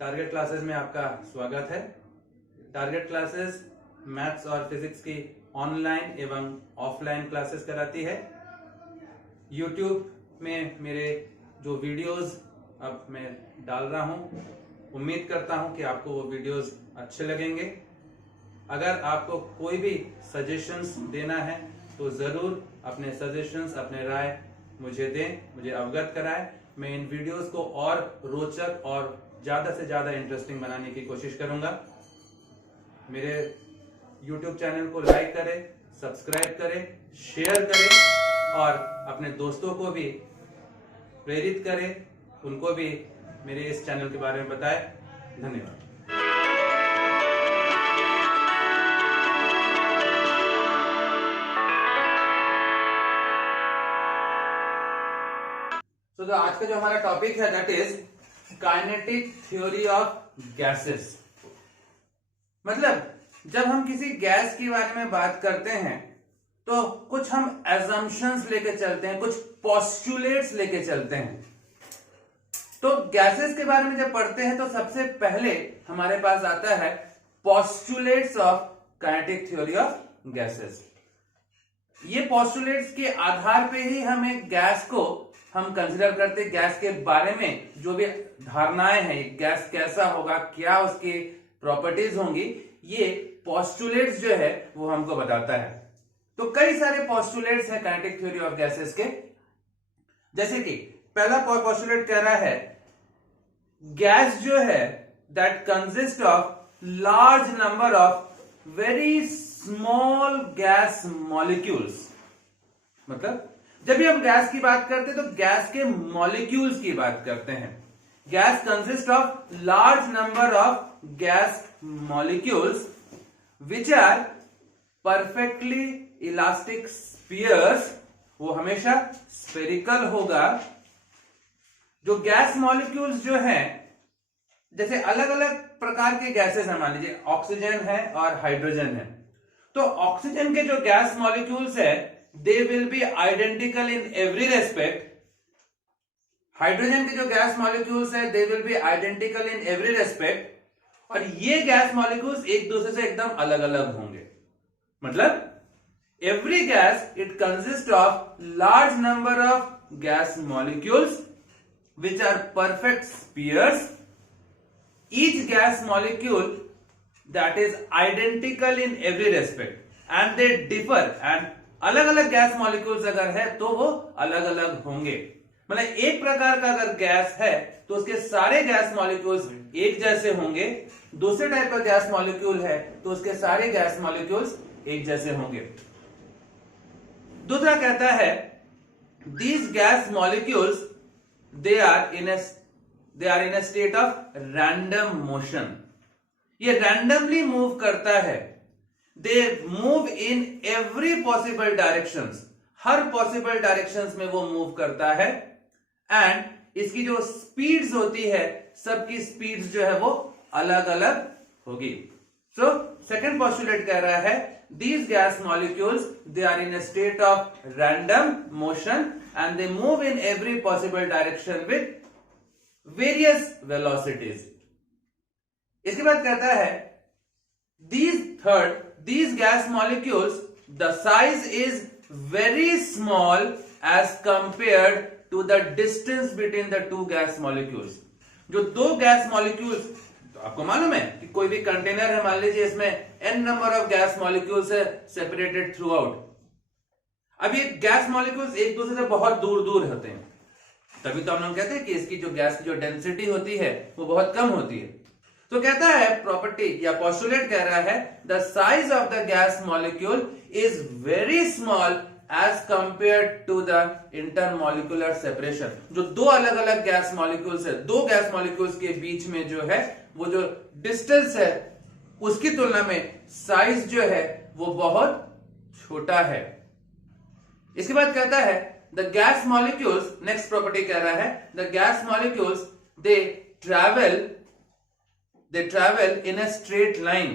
Target classes में आपका स्वागत है। टारगेट क्लासेस मैथ्स और फिजिक्स की ऑनलाइन एवं ऑफलाइन क्लासेस कराती है। यूट्यूब में मेरे जो वीडियोस अब मैं डाल रहा हूं, उम्मीद करता हूं कि आपको वो वीडियोस अच्छे लगेंगे। अगर आपको कोई भी सजेशंस देना है तो जरूर अपने सजेशंस, अपने राय मुझे दें, मुझे अवगत कराएं। मैं इन वीडियोस को और रोचक और ज्यादा से ज्यादा इंटरेस्टिंग बनाने की कोशिश करूंगा। मेरे YouTube चैनल को लाइक करें, सब्सक्राइब करें, शेयर करें और अपने दोस्तों को भी प्रेरित करें, उनको भी मेरे इस चैनल के बारे में बताएं। धन्यवाद। तो आज का जो हमारा टॉपिक है that is kinetic theory of gases. मतलब जब हम किसी गैस के बारे में बात करते हैं तो कुछ हम एजम्पशंस लेके चलते हैं, कुछ पोस्टुलेट्स लेके चलते हैं। तो गैसेस के बारे में जब पढ़ते हैं तो सबसे पहले हमारे पास आता है postulates of kinetic theory of gases. ये पोस्टुलेट्स के आधार पे ही हम एक गैस को हम कंसिडर करते हैं। गैस के बारे में जो भी धारणाएं हैं, गैस कैसा होगा, क्या उसकी प्रॉपर्टीज होंगी, ये पोस्टुलेट्स जो है वो हमको बताता है। तो कई सारे पोस्टुलेट्स हैं काइनेटिक थ्योरी ऑफ गैसेस के। जैसे कि पहला पोस्टुलेट कह रहा है गैस जो है that consist of large number of very small gas molecules. मतलब जब भी हम गैस की बात करते हैं तो गैस के मॉलिक्यूल्स की बात करते हैं। Gas consist of large number of gas molecules which are perfectly elastic spheres. वो हमेशा स्फेरिकल होगा। जो गैस मॉलिक्यूल्स जो हैं, जैसे अलग अलग प्रकार के गैसेस हैं, मान लीजिए ऑक्सीजन है और हाइड्रोजन है। तो ऑक्सीजन के जो गैस मॉलिक्यूल्स है they will be identical in every respect. Hydrogen के जो गैस मॉलिक्यूल्स है they will be identical in every respect. और ये गैस मॉलिक्यूल्स एक दूसरे से एकदम अलग अलग होंगे। मतलब every gas it consists of large number of gas molecules which are perfect spheres. Each gas molecule that is identical in every respect and they differ, and अलग अलग गैस मॉलिक्यूल्स अगर है तो वो अलग अलग होंगे। मतलब एक प्रकार का अगर गैस है तो उसके सारे गैस मॉलिक्यूल्स एक जैसे होंगे। दूसरे टाइप का गैस मॉलिक्यूल है तो उसके सारे गैस मॉलिक्यूल्स एक जैसे होंगे। दूसरा कहता है these gas molecules they are in a state of random motion. ये रैंडमली मूव करता है। They move in every possible directions. Her possible directions में वो move करता है। and इसकी जो speeds होती है, सबकी speeds जो है वो अलग अलग होगी। So second postulate कह रहा है these gas molecules they are in a state of random motion and they move in every possible direction with various velocities. इसके बाद कहता है these gas molecules the size is very small as compared to the distance between the two gas molecules. जो दो gas molecules, तो आपको मालूम है कि कोई भी कंटेनर है, मान लीजिए इसमें n number of gas molecules है सेपरेटेड थ्रू आउट। अब ये गैस मॉलिक्यूल्स एक दूसरे से बहुत दूर दूर होते हैं, तभी तो हम लोग कहते हैं कि इसकी जो गैस की जो डेंसिटी होती है वो बहुत कम होती है। तो कहता है प्रॉपर्टी या पोस्टुलेट कह रहा है the size of the gas molecule is very small as compared to the intermolecular separation. जो दो अलग अलग गैस मॉलिक्यूल्स है, दो गैस मॉलिक्यूल्स के बीच में जो है वो जो डिस्टेंस है उसकी तुलना में साइज जो है वो बहुत छोटा है। इसके बाद कहता है the gas molecules, next property कह रहा है the gas molecules they travel in a straight line.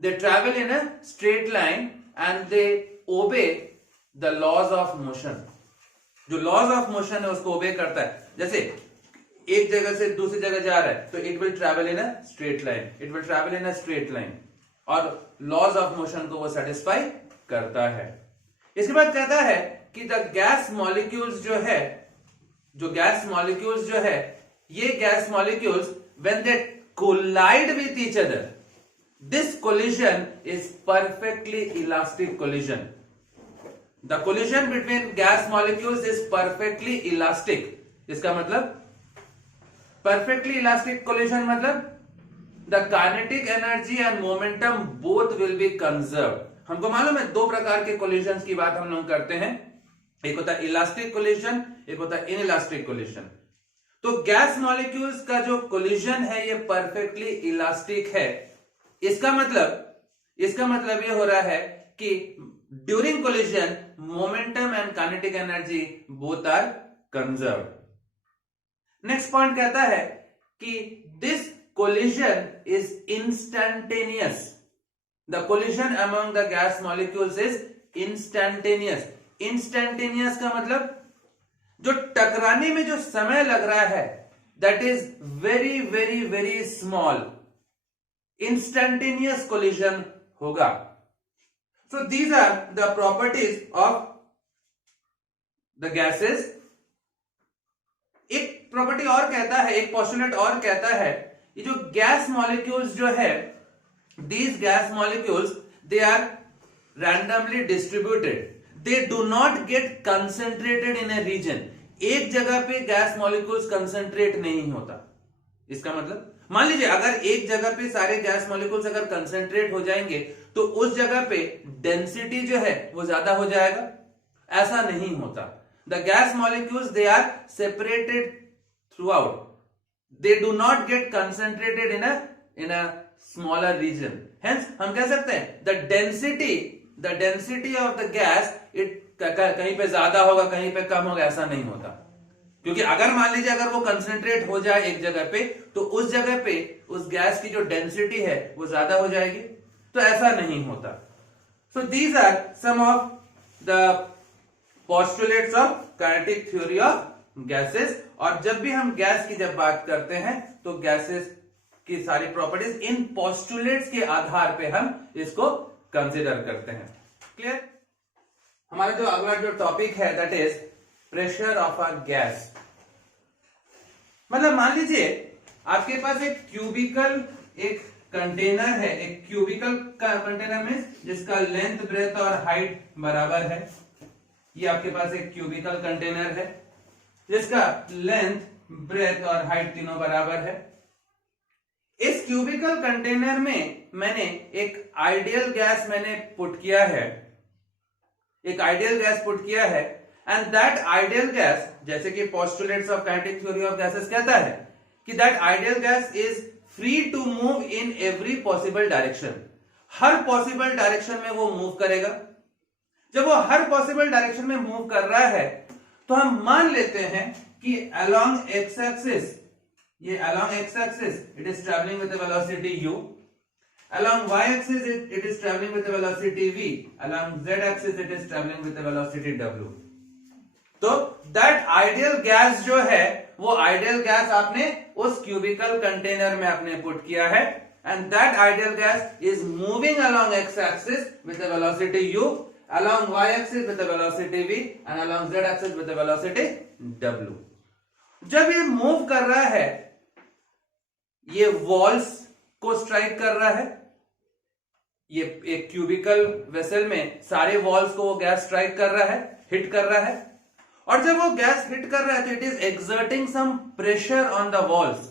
They travel in a straight line and they obey the laws of motion. जो laws of motion है उसको obey करता है। जैसे एक जगह से दूसरी जगह जा रहा है तो it will travel in a straight line, it will travel in a straight line, और लॉज ऑफ मोशन को वो सेटिस्फाई करता है। इसके बाद कहता है कि द गैस मॉलिक्यूल्स जो है, जो गैस मॉलिक्यूल्स जो है, ये gas molecules when they collide with each other, this collision is perfectly elastic collision. The collision between gas molecules is perfectly elastic. इसका मतलब परफेक्टली इलास्टिक कोलिजन मतलब the kinetic energy and momentum both will be conserved. हमको मालूम है दो प्रकार के collision की बात हम लोग करते हैं, एक होता है इलास्टिक कोलिजन, एक होता है इनइलास्टिक कोलिजन। तो गैस मॉलिक्यूल्स का जो कोलिजन है ये परफेक्टली इलास्टिक है। इसका मतलब ये हो रहा है कि during collision momentum and kinetic energy both are conserved. Next point कहता है कि this collision is instantaneous. The collision among the gas molecules is instantaneous. Instantaneous का मतलब जो टकराने में जो समय लग रहा है that is very very very small. Instantaneous collision होगा। So these are the properties of the gases. एक प्रॉपर्टी और कहता है, एक पोस्टुलेट और कहता है, ये जो गैस मॉलिक्यूल्स जो है, these gas molecules they are randomly distributed, they do not get concentrated in a region। एक जगह पे गैस मॉलिक्यूल्स कंसंट्रेट नहीं होता। इसका मतलब मान लीजिए अगर एक जगह पे सारे गैस मॉलिक्यूल्स अगर कंसंट्रेट हो जाएंगे तो उस जगह पे डेंसिटी जो है वो ज्यादा हो जाएगा, ऐसा नहीं होता। The gas molecules they are separated throughout, they do not get concentrated in a smaller region। Hence हम कह सकते हैं the density of the gas it कहीं पे ज्यादा होगा कहीं पे कम होगा, ऐसा नहीं होता। क्योंकि अगर मान लीजिए अगर वो कंसंट्रेट हो जाए एक जगह पे तो उस जगह पे उस गैस की जो डेंसिटी है वो ज्यादा हो जाएगी, तो ऐसा नहीं होता। So these are some of the postulates of kinetic theory of gases. और जब भी हम गैस की जब बात करते हैं तो गैसेस की सारी प्रॉपर्टीज इन पोस्टुलेट्स के आधार पे हम इसको कंसीडर करते हैं। क्लियर? हमारा जो अगला जो टॉपिक है that is pressure of a gas. मतलब मान लीजिए आपके पास एक क्यूबिकल एक कंटेनर है, एक क्यूबिकल का कंटेनर में जिसका लेंथ ब्रेथ और हाइट बराबर है। ये आपके पास एक क्यूबिकल कंटेनर है जिसका लेंथ ब्रेथ और हाइट तीनों बराबर है। इस क्यूबिकल कंटेनर में मैंने एक आइडियल गैस मैंने पुट किया है, एक आइडियल गैस पुट किया है, एंड दैट आइडियल गैस, जैसे कि postulates of kinetic theory of gases कहता है कि that ideal gas is free to move in every possible direction. हर पॉसिबल डायरेक्शन में वो मूव करेगा। जब वो हर पॉसिबल डायरेक्शन में मूव कर रहा है तो हम मान लेते हैं कि along x axis, ये along x axis it is traveling with a velocity u, along y axis it is traveling with a velocity v, along z axis it is traveling with a velocity w। तो that ideal gas जो है वो ideal gas आपने उस cubical container में आपने put किया है, and that ideal gas is moving along x axis with a velocity u, along y axis with a velocity v and along z axis with a velocity w। जब ये move कर रहा है ये वॉल्स को strike कर रहा है, ये एक क्यूबिकल वेसल में सारे वॉल्स को वो गैस स्ट्राइक कर रहा है, हिट कर रहा है, और जब वो गैस हिट कर रहा है तो it is exerting some pressure on the walls.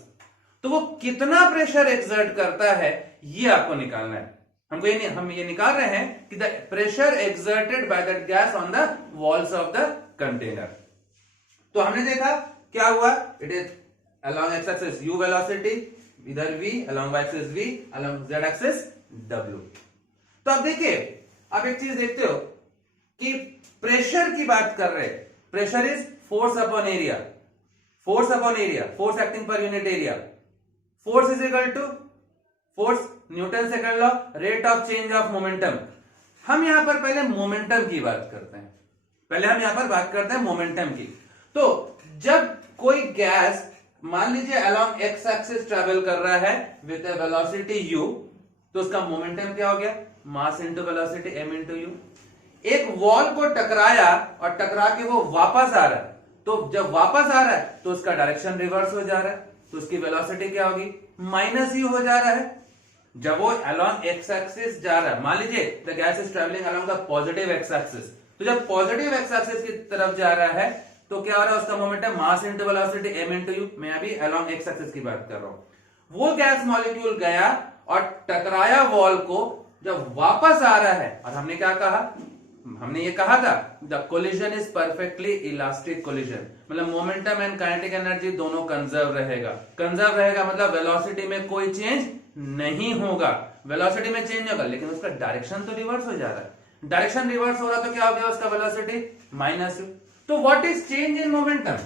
तो वो कितना प्रेशर एक्सर्ट करता है ये आपको निकालना है। हम ये निकाल रहे हैं कि the pressure exerted by that gas on the walls of the container. तो हमने देखा क्या हुआ, it is along x axis u velocity, इधर v, along y axis v, along z axis w। तो अब देखिए, आप एक चीज देखते हो कि प्रेशर की बात कर रहे हैं। Pressure is force upon area, force upon area, force acting per unit area. Force is equal to force, Newton second law, rate of change of momentum. हम यहां पर पहले मोमेंटम की बात करते हैं, पहले हम यहां पर बात करते हैं मोमेंटम की। तो जब कोई गैस मान लीजिए अलोंग एक्स एक्सिस ट्रेवल कर रहा है विद ए वेलोसिटी u, तो उसका मोमेंटम क्या हो गया, mass into velocity m into u। एक वॉल को टकराया और टकरा के वो वापस आ रहा है, तो जब वापस आ रहा है तो उसका डायरेक्शन रिवर्स हो जा रहा है, तो उसकी वेलोसिटी क्या होगी, माइनस u हो जा रहा है। जब वो अलोंग एक्स एक्सिस जा रहा है, मान लीजिए the gas is travelling along the positive x axis, तो जब पॉजिटिव एक्स एक्सिस की तरफ जा रहा है तो क्या हो रहा है, उसका momentum mass into velocity m into u। मैं अभी अलोंग एक्स एक्सिस की बात कर रहा हूं। वो गैस मॉलिक्यूल गया और टकराया वॉल को, जब वापस आ रहा है, और हमने क्या कहा, हमने ये कहा था the collision is perfectly elastic collision, मतलब मोमेंटम एंड काइनेटिक एनर्जी दोनों कंजर्व रहेगा। कंजर्व रहेगा मतलब वेलोसिटी में कोई चेंज नहीं होगा, वेलोसिटी में चेंज होगा लेकिन उसका डायरेक्शन तो रिवर्स हो जा रहा है। डायरेक्शन रिवर्स हो रहा तो क्या हो गया, उसका वेलोसिटी माइनस u। तो what is change in momentum,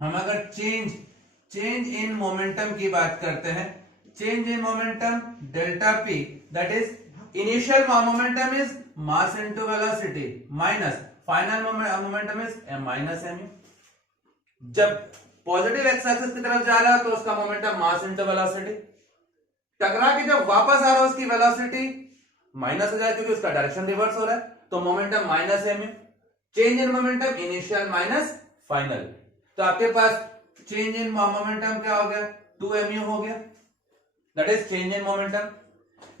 हम अगर चेंज इन मोमेंटम की बात करते हैं, change in momentum delta p, that is initial momentum is mass into velocity minus final momentum is minus mu। जब पॉजिटिव एक्स एक्सिस की तरफ जा रहा है तो उसका मोमेंटम मास इनटू वेलोसिटी, टकरा के जब वापस आ रहा है उसकी वेलोसिटी माइनस हो जाए क्योंकि उसका डायरेक्शन रिवर्स हो रहा है, तो momentum minus mu। Change in momentum initial minus final, तो आपके पास चेंज इन मोमेंटम क्या हो गया, 2mu हो गया, that is change in momentum.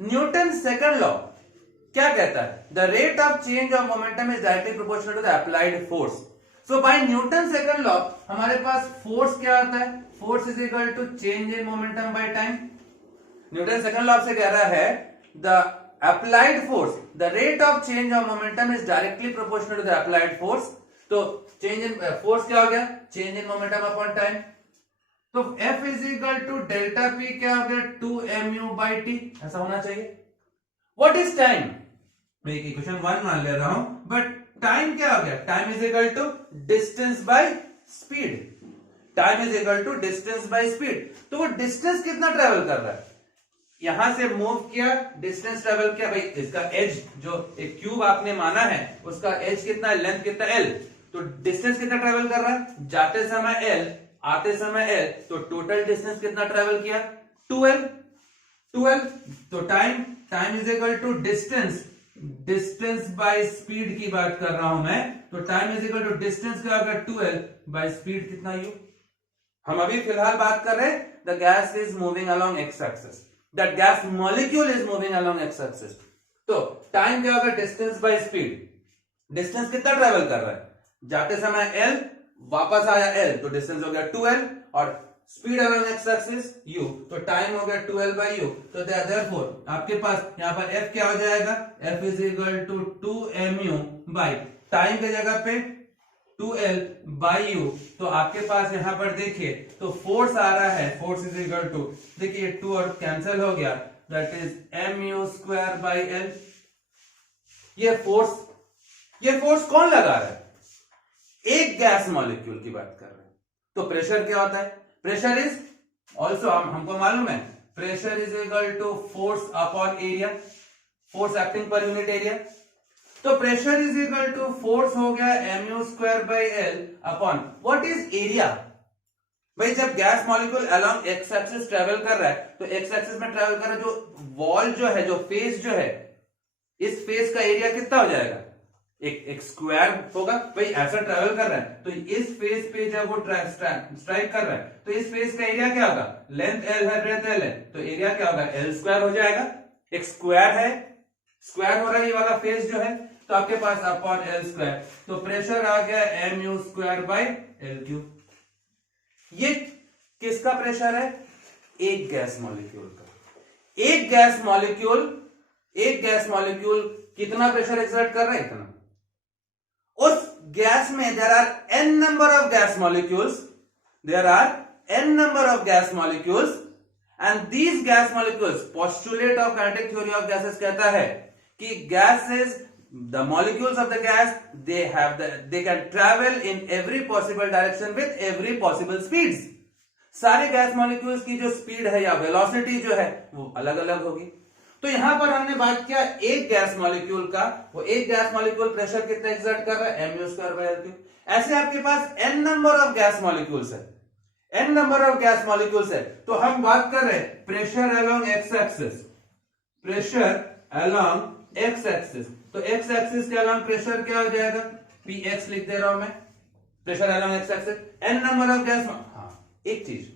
Newton second law क्या कहता है, the rate of change of momentum is directly proportional to the applied force. So by Newton second law हमारे पास फोर्स क्या आता है, force is equal to change in momentum by time. Newton second law से कह रहा है the applied force, the rate of change of momentum is directly proportional to the applied force. तो चेंज इन फोर्स क्या हो गया, change in momentum upon time. तो F is equal to delta P क्या हो गया, 2mu by t, ऐसा होना चाहिए। व्हाट इज टाइम, मैं एक इक्वेशन 1 मान ले रहा हूं, बट टाइम क्या हो गया, time is equal to distance by speed. Time is equal to distance by speed. तो वो डिस्टेंस कितना ट्रेवल कर रहा है, यहां से मूव किया, डिस्टेंस ट्रेवल किया, भाई इसका एज जो एक क्यूब आपने माना है उसका एज कितना है, लेंथ कितना l, तो डिस्टेंस कितना ट्रेवल कर रहा है, जाते समय l आते समय l, तो टोटल डिस्टेंस कितना ट्रेवल किया, 2l। तो time is equal to distance by speed की बात कर रहा हूं मैं, तो time is equal to distance क्या होगा, 2l बाय स्पीड कितना u। हम अभी फिलहाल बात कर रहे हैं the gas is moving along x axis, that gas molecule is moving along x axis. तो टाइम क्या होगा, डिस्टेंस बाय स्पीड। डिस्टेंस कितना ट्रेवल कर रहा है, जाते समय l, वापस आया l, तो डिस्टेंस हो गया 2l, और speed along x axis u, तो टाइम हो गया 2l by u। तो देयरफॉर आपके पास यहां पर f क्या हो जाएगा, f is equal to 2mu by time के जगह पे 2l by u। तो आपके पास यहां पर देखिए तो फोर्स आ रहा है, फोर्स इज इक्वल टू, देखिए 2 और कैंसिल हो गया, that is mu square by l। ये फोर्स कौन लगा रहा है, एक गैस मॉलिक्यूल की बात कर रहे हैं। तो प्रेशर क्या होता है, प्रेशर इज ऑल्सो हमको मालूम है, pressure is equal to force upon area, force acting per unit area. तो pressure is equal to force हो गया mu square by l upon what is area. भाई जब gas molecule along x axis travel कर रहा है, तो x axis में ट्रेवल कर रहा है, जो वॉल जो है, जो फेस जो है, इस फेस का एरिया कितना हो जाएगा, एक स्क्वायर होगा। भाई ऐसा ट्रेवल कर रहा है तो इस फेस पे जब वो स्ट्राइक कर रहा है तो इस फेस का एरिया क्या होगा, लेंथ l है, ब्रेथ l है, तो एरिया क्या होगा, l स्क्वायर हो जाएगा। एक स्क्वायर है, स्क्वायर हो रहा है ये वाला फेस जो है, तो आपके पास अपॉन l स्क्वायर, तो प्रेशर आ गया mu square by l cube. ये किसका प्रेशर है, एक गैस मॉलिक्यूल का। एक गैस मॉलिक्यूल कितना प्रेशर एक्सर्ट कर रहा है, इतना। उस गैस में there are n number of gas molecules and these gas molecules, postulate of kinetic theory of gases कहता है कि gases, the molecules of the gas, they can travel in every possible direction with every possible speeds। सारे gas molecules की जो speed है या velocity जो है वो अलग अलग होगी। तो यहां पर हमने बात किया एक गैस मॉलिक्यूल का, वो एक गैस मॉलिक्यूल प्रेशर कितना एक्सर्ट कर रहा है, mu square by l cube. ऐसे आपके पास n number of gas molecules है, n number of gas molecules है, तो हम बात कर रहे हैं pressure along x axis, pressure along x axis. तो एक्स एक्सिस के अलोंग प्रेशर क्या हो जाएगा, px लिख दे रहा हूं मैं, pressure along x axis. n number of gas, हाँ एक चीज,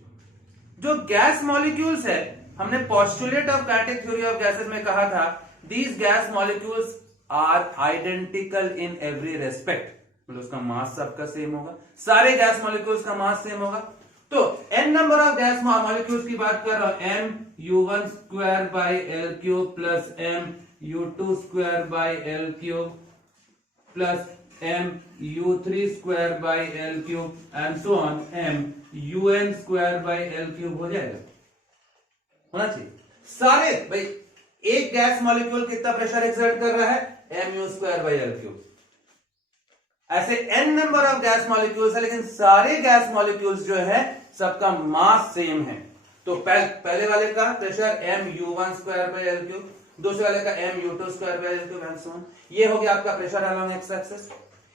जो गैस मॉलिक्यूल्स है, हमने postulate of kinetic theory of gases में कहा था, these gas molecules are identical in every respect, मतलब उसका मास सबका सेम होगा, सारे गैस मॉलिक्यूल्स का मास सेम होगा। तो n number of gas molecules की बात कर रहा हूं, m u1 square by L cube plus m u2 square by L cube plus m u3 square by L cube and so on m un square by L cube हो जाएगा, होना चाहिए। सारे भाई एक गैस मॉलिक्यूल कितना pressure exert कर रहा है, mu square by L cube. ऐसे n number of gas molecules है, लेकिन सारे गैस मॉलिक्यूल्स जो है सबका मास सेम है। तो पहले वाले का pressure mu1 square by L cube, दूसरे वाले का mu2 square by L cube and so on. ये हो गया आपका प्रेशर अलोंग एक्स एक्सिस।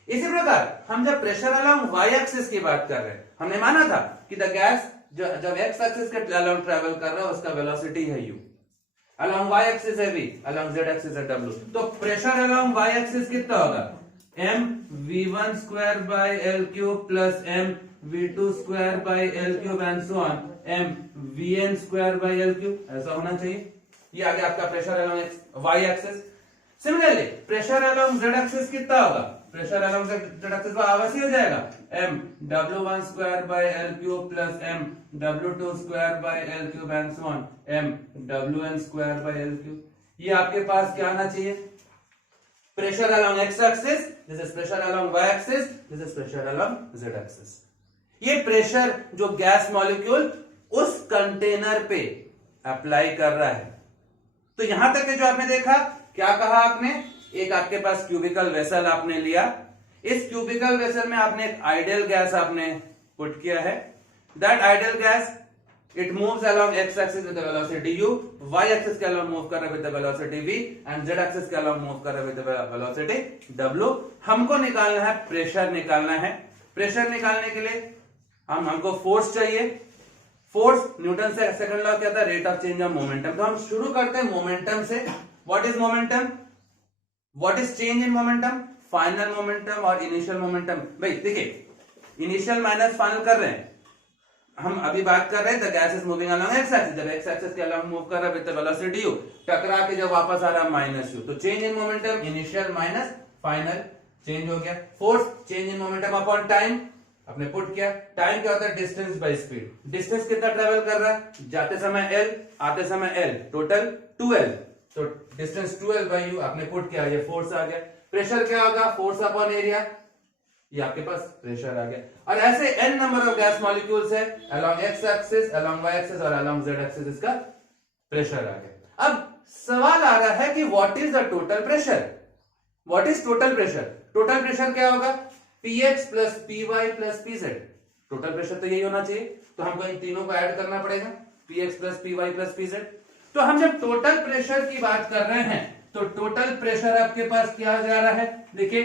इसी प्रकार हम जब प्रेशर अलोंग वाई एक्सिस की बात कर रहे हैं, हमने माना था कि द गैस जब एक्स एक्सिस के अलोंग ट्रेवल कर रहा है उसका वेलोसिटी है u, अलोंग वाई एक्सिस है v, अलोंग z एक्सिस है w। तो प्रेशर अलोंग वाई एक्सिस कितना होगा, m v1 square by L cube plus m v2 square by L cube and so on m vn square by L cube, ऐसा होना चाहिए। ये आ गया आपका pressure along Y axis. Similarly pressure along z axis कितना होगा, pressure along z axis का आवासी हो जाएगा m w1 square by L cube plus m w2 square by L cube and so on m wn square by L cube. ये आपके पास क्या आना चाहिए, pressure along x axis, this is pressure along Y axis, this is pressure along z axis. ये pressure जो gas molecule उस container पे अप्लाई कर रहा है। तो यहां तक के जो आपने देखा, क्या कहा आपने, एक आपके पास क्यूबिकल वेसल आपने लिया, इस क्यूबिकल वेसल में आपने एक आइडियल गैस आपने पुट किया है, that ideal gas it moves along x axis with the velocity u, y axis के अलोंग मूव कर रहा है with the velocity v and z axis के अलोंग मूव कर रहा है विद द वेलोसिटी w। हमको निकालना है प्रेशर, निकालना है प्रेशर। निकालने के लिए हमको फोर्स चाहिए, फोर्स न्यूटन से सेकंड लॉ क्या था, rate of change of momentum. तो हम शुरू करते हैं मोमेंटम से। What is momentum, what is change in momentum, final momentum और इनिशियल मोमेंटम। भाई देखिए, इनिशियल माइनस फाइनल कर रहे हैं, हम अभी बात कर रहे हैं the gas is moving along x axis, जब एक्स एक्सिस के अलोंग मूव कर रहा है विद द वेलोसिटी u, टकरा के जब वापस आ रहा है माइनस u, तो change in momentum initial minus final, change हो गया। Force change in momentum upon time, आपने पुट किया, टाइम क्या होता है, डिस्टेंस बाय स्पीड। डिस्टेंस कितना ट्रेवल कर रहा है, जाते समय l, आते समय l, टोटल 2l, तो डिस्टेंस 2l बाय u आपने पुट किया, ये फोर्स आ गया। प्रेशर क्या होगा, फोर्स अपॉन एरिया, ये आपके पास प्रेशर आ गया। और ऐसे n number of gas molecules है along x axis, along y axis और अलोंग z एक्सिस, इसका प्रेशर आ गया। अब सवाल आ रहा है कि what is the total pressure, what is total pressure. Total pressure क्या होगा, px plus py plus pz, total pressure तो यही होना चाहिए। तो हमको इन तीनों को ऐड करना पड़ेगा, px plus py plus pz। तो हम जब टोटल प्रेशर की बात कर रहे हैं, तो टोटल प्रेशर आपके पास क्या जा रहा है, देखिए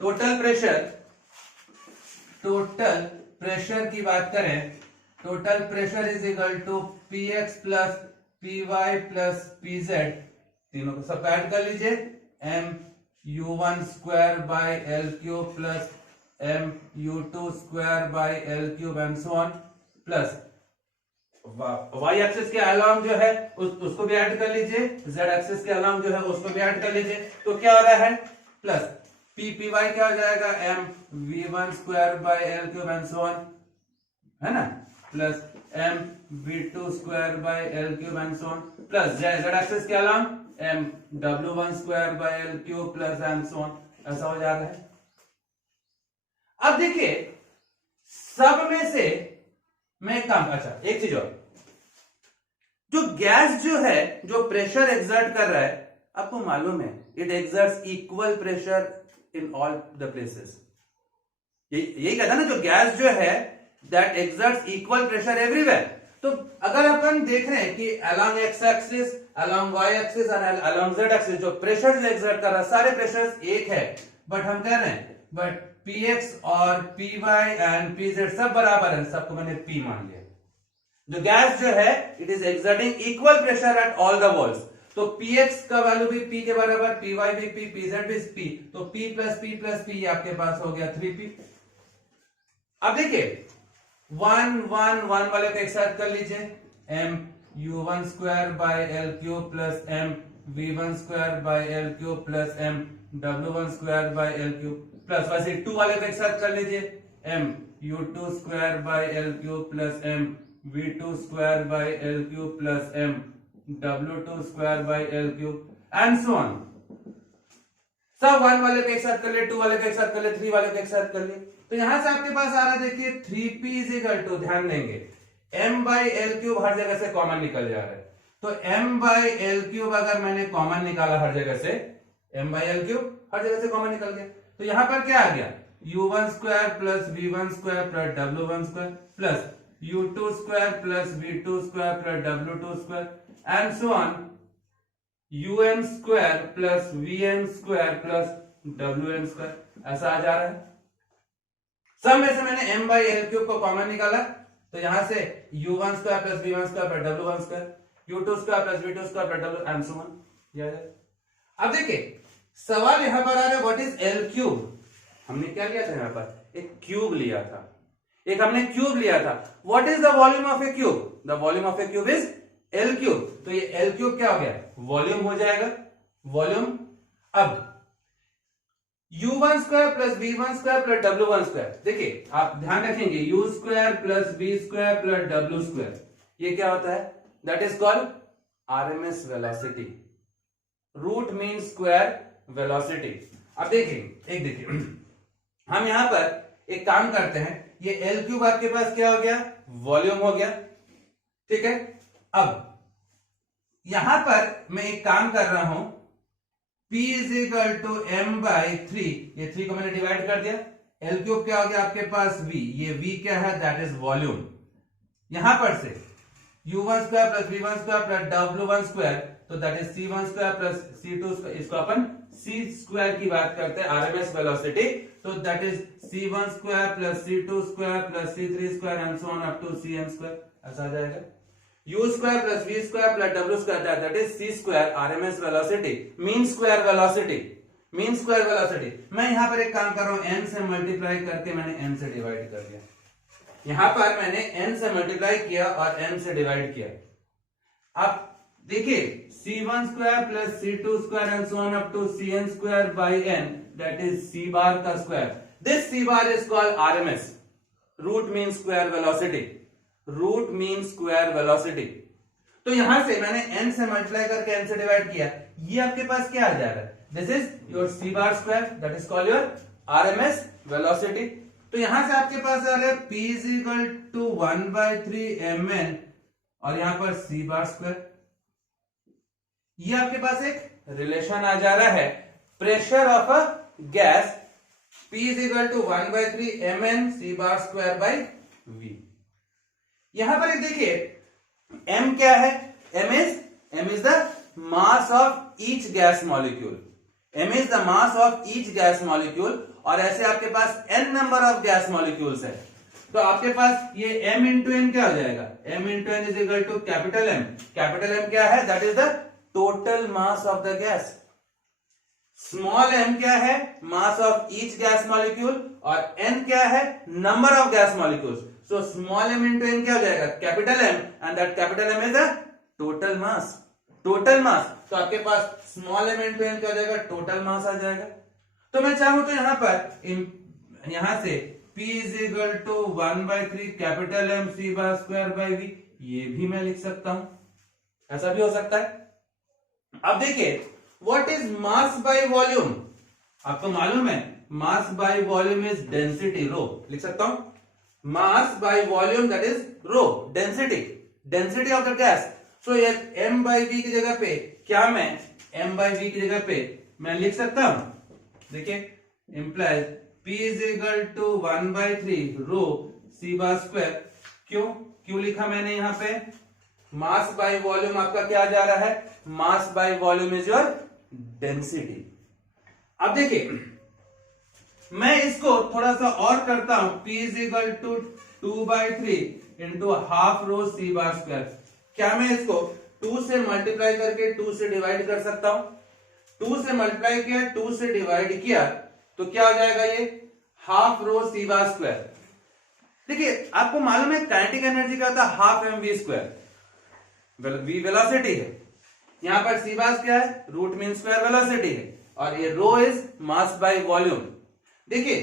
टोटल प्रेशर की बात करें, total pressure is equal to px plus py plus pz, तीनों को सब ऐड कर लीजिए, m u1 square by L cube plus m u2 square by L cube and so on, plus y axis के along जो है उसको भी ऐड कर लीजिए, z एक्सिस के अलोंग जो है उसको भी ऐड कर लीजिए। तो क्या हो रहा है, प्लस py क्या हो जाएगा, m v1 square by L cube and so on, है ना, plus m v2 square by L cube and so on, plus z axis के along m w1 square by L cube plus and so on, ऐसा हो जा रहा है। अब देखिए सब में से मैं काम, अच्छा एक चीज और, जो गैस जो है जो प्रेशर एक्सर्ट कर रहा है, आपको मालूम है it exerts equal pressure in all the places. यही कहता ना, जो गैस जो है that exerts equal pressure everywhere. तो अगर अपन देख रहे हैं कि along x axis, along Y axis और अलोंग जेड एक्सिस जो प्रेशर एक्सर्ट कर रहा है, सारे प्रेशर एक है, बट हम कह रहे हैं बट px और py एंड pz सब बराबर है, सबको मैंने p मान लिया। जो गैस जो है it is exerting equal pressure at all the walls, तो px का वैल्यू भी p के बराबर, py भी p, pz भी p, तो p प्लस p आपके पास हो गया 3p। अब देखिए 1 1 1 वाले को एक साथ कर लीजिए, m u1 square by l cube plus m v1 square by l cube plus m w1 square by l cube plus वैसे 2 वाले को एक साथ कर लीजिए, m u2 square by l cube plus m v2 square by l cube plus m w2 square by l cube and so on. सब 1 वाले को एक साथ कर ले, 2 वाले को एक साथ कर ले, 3 वाले को एक साथ कर ले, तो यहां से आपके पास आ रहा है देखिए 3p इज इक्वल टू, ध्यान देंगे m बाई एल क्यूब हर जगह से कॉमन निकल जा रहा है, तो m बाई एल क्यूब अगर मैंने कॉमन निकाला हर जगह से, m बाई एल क्यूब हर जगह से कॉमन निकल गया, तो यहां पर क्या आ गया u1 square plus v1 square plus w1 square plus u2 square plus v2 square plus w2 square and so on un square plus vn square plus wn square, ऐसा आ जा रहा है। सब में से मैंने m बाई एल क्यूब को common निकाला, तो यहां से u1 square plus v1 square plus w1 square, u2 square plus v2 square plus w and so on. अब देखिए सवाल यहां पर आ रहा है व्हाट इज एल क्यूब। हमने क्या लिया था, यहां पर एक क्यूब लिया था, एक हमने क्यूब लिया था। What is the volume of A cube, the volume of A cube is L cube, तो ये एल क्यूब क्या हो गया, वॉल्यूम हो जाएगा, वॉल्यूम। अब u1 square plus v1 square plus w1 square, देखिए आप ध्यान रखेंगे u square plus v square plus w square, ये क्या होता है, that is called RMS velocity, root mean square velocity. अब देखिए हम यहां पर एक काम करते हैं, ये एल क्यूब आपके पास क्या हो गया, वॉल्यूम हो गया, ठीक है। अब यहां पर मैं एक काम कर रहा हूं, P is equal to m by 3, ये 3 को मैंने डिवाइड कर दिया, एल क्यूब क्या हो गया आपके पास v, ये v क्या है, दैट इज वॉल्यूम। यहां पर से u1 square plus v1 square plus w1 square, तो that is c1 square plus c2 square, इसको अपन c स्क्वायर की बात करते हैं आरएमएस वेलोसिटी, तो that is c1 square plus c2 square plus c3 square and so on up to cn square, ऐसा आ जाएगा। u square plus v square plus w square, that is c square RMS velocity, mean square velocity, mean square velocity. मैं यहां पर एक काम कर रहा हूं, n से मल्टीप्लाई करके मैंने n से डिवाइड कर दिया, यहां पर मैंने n से मल्टीप्लाई किया और n से डिवाइड किया। अब देखिए c1 square plus c2 square and so on up to cn square by n, that is c bar का square, this c bar is called RMS, root mean square velocity, root mean square velocity. तो यहां से मैंने n से multiply करके n से divide किया, ये आपके पास क्या आ जा रहा है, this is your c bar square, that is called your RMS velocity. तो यहां से आपके पास आ रहा है p is equal to 1/3 mn और यहां पर c बार स्क्वायर, ये आपके पास एक रिलेशन आ जा रहा है, pressure of a gas p is equal to 1/3 mn c bar square by v। यहां पर एक देखिए m क्या है, m is the mass of each gas molecule, m is the mass of each gas molecule, और ऐसे आपके पास n number of gas molecules है, तो आपके पास ये m इंटू n क्या हो जाएगा, m into n is equal to capital M, capital M क्या है, that is the total mass of the gas, small m क्या है, mass of each gas molecule, और n क्या है, number of gas molecules, so small m into n क्या हो जाएगा, capital M, and that capital M is the total mass, total mass, तो आपके पास स्मॉल m इंटू n क्या हो जाएगा, टोटल मास आ जाएगा। तो मैं चाहूं तो यहां पर यहां से P is equal to 1/3 capital M c bar square by v, ये भी मैं लिख सकता हूं, ऐसा भी हो सकता है। अब देखिए what is mass by volume, आपको मालूम है mass by volume is density, rho, लिख सकता हूं mass by volume that is rho, density, density of the gas. So ये m बाय v की जगह पे क्या मैं m बाय v की जगह पे मैं लिख सकता हूं, देखिए implies P is equal to 1/3 rho c bar square, क्यों लिखा मैंने यहां पे, मास बाय वॉल्यूम आपका क्या जा रहा है, mass by volume is your density. अब देखिए मैं इसको थोड़ा सा और करता हूं, P is equal to 2/3 into half rho C bar square. क्या मैं इसको 2 से मल्टीप्लाई करके 2 से डिवाइड कर सकता हूं? 2 से मल्टीप्लाई किया, 2 से डिवाइड किया, तो क्या हो जाएगा ये half rho C bar square. देखिए आपको मालूम है काइनेटिक एनर्जी का होता है half mv square, V velocity है, यहां पर सी बार क्या है, रूट मीन स्क्वायर वेलोसिटी है, और ये rho is mass by volume. देखिए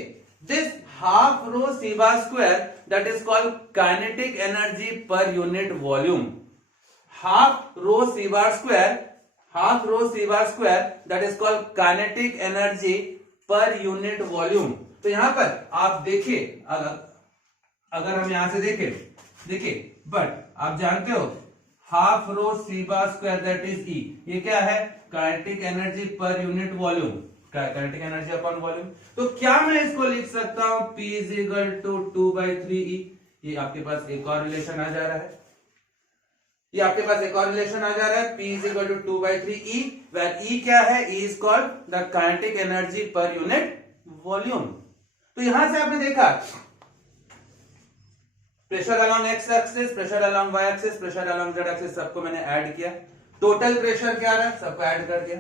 this half rho C bar square that is called kinetic energy per unit volume. Half rho C bar square, half rho C bar square that is called kinetic energy per unit volume. तो यहां पर आप देखिए, अगर हम यहां से देखिए बट आप जानते हो half rho C bar square that is E, ये क्या है, kinetic energy per unit volume, kinetic energy upon volume. तो क्या मैं इसको लिख सकता हूं P is equal to 2/3E। ये आपके पास एक और रिलेशन आ जा रहा है, ये आपके पास एक और रिलेशन आ जा रहा है, P is equal to 2/3E, where E क्या है, E is called the kinetic energy per unit volume. तो यहां से आपने देखा pressure along x axis, pressure along Y axis, pressure along Z axis, सबको मैंने ऐड किया, टोटल प्रेशर क्या रहा है, सबको ऐड कर दिया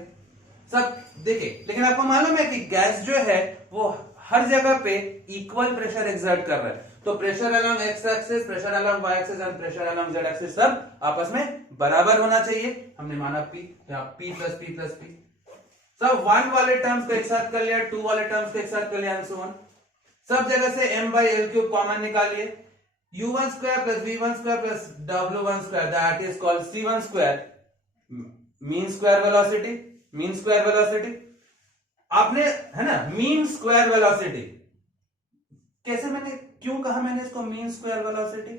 सब। देखिए लेकिन आपको मालूम है कि गैस जो है वो हर जगह पे इक्वल प्रेशर एक्सर्ट कर रहा है। तो pressure along x axis, pressure along Y axis and pressure along Z axis सब आपस में बराबर होना चाहिए। हमने माना P, यहाँ P plus P plus P, सब 1 वाले टर्म्स को एक साथ कर लिया, 2 वाले टर्म्स को एक साथ कर लिया एंड सो ऑन। सब जगह से m/l³ कॉमन निकालिए, u1 square plus v1 square plus w1 square that is called c1 square, mean square velocity, mean square velocity आपने, है ना, मीन स्क्वायर वेलोसिटी। कैसे, मैंने क्यों कहा मैंने इसको मीन स्क्वायर वेलोसिटी?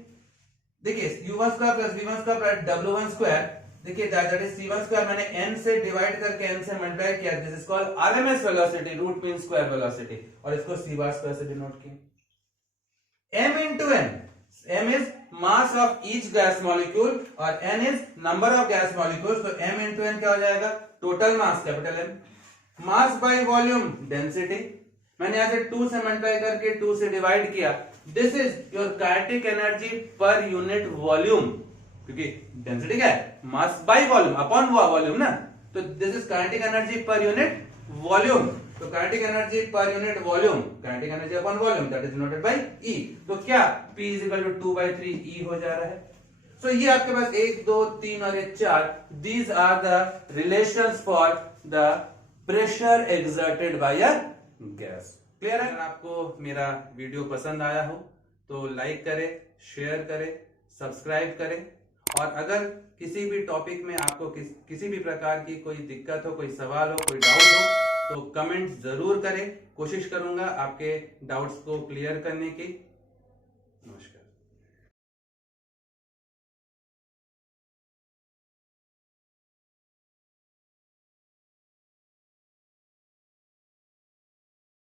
देखिए u1 square plus v1 square plus w1 square, देखिए दैट इज c1 स्क्वायर, मैंने n से डिवाइड करके n से मल्टीप्लाई किया, this is called RMS velocity, root mean square velocity, और इसको c बार स्क्वायर से डिनोट किया। m into n, m is mass of each gas molecule और n is number of gas molecules, तो m into n क्या हो जाएगा, total mass capital M, mass by volume density, मैंने यहां से 2 से मल्टीप्लाई करके 2 से डिवाइड किया, this is your kinetic energy per unit volume, क्योंकि डेंसिटी क्या है, mass by volume upon volume ना, तो this is kinetic energy per unit volume. तो kinetic energy per unit volume, kinetic energy upon volume that is denoted by E। तो क्या P is equal to 2/3E हो जा रहा है। सो ये आपके पास 1 2 3 और 4, these are the relations for the pressure exerted by a gas. Clear है? अगर आपको मेरा वीडियो पसंद आया हो तो लाइक करें, शेयर करें, सब्सक्राइब करें, और अगर किसी भी टॉपिक में आपको किसी भी प्रकार की कोई दिक्कत हो, कोई सवाल हो, कोई डाउट हो, तो कमेंट जरूर करें, कोशिश करूंगा आपके डाउट्स को क्लियर करने की। नमस्कार।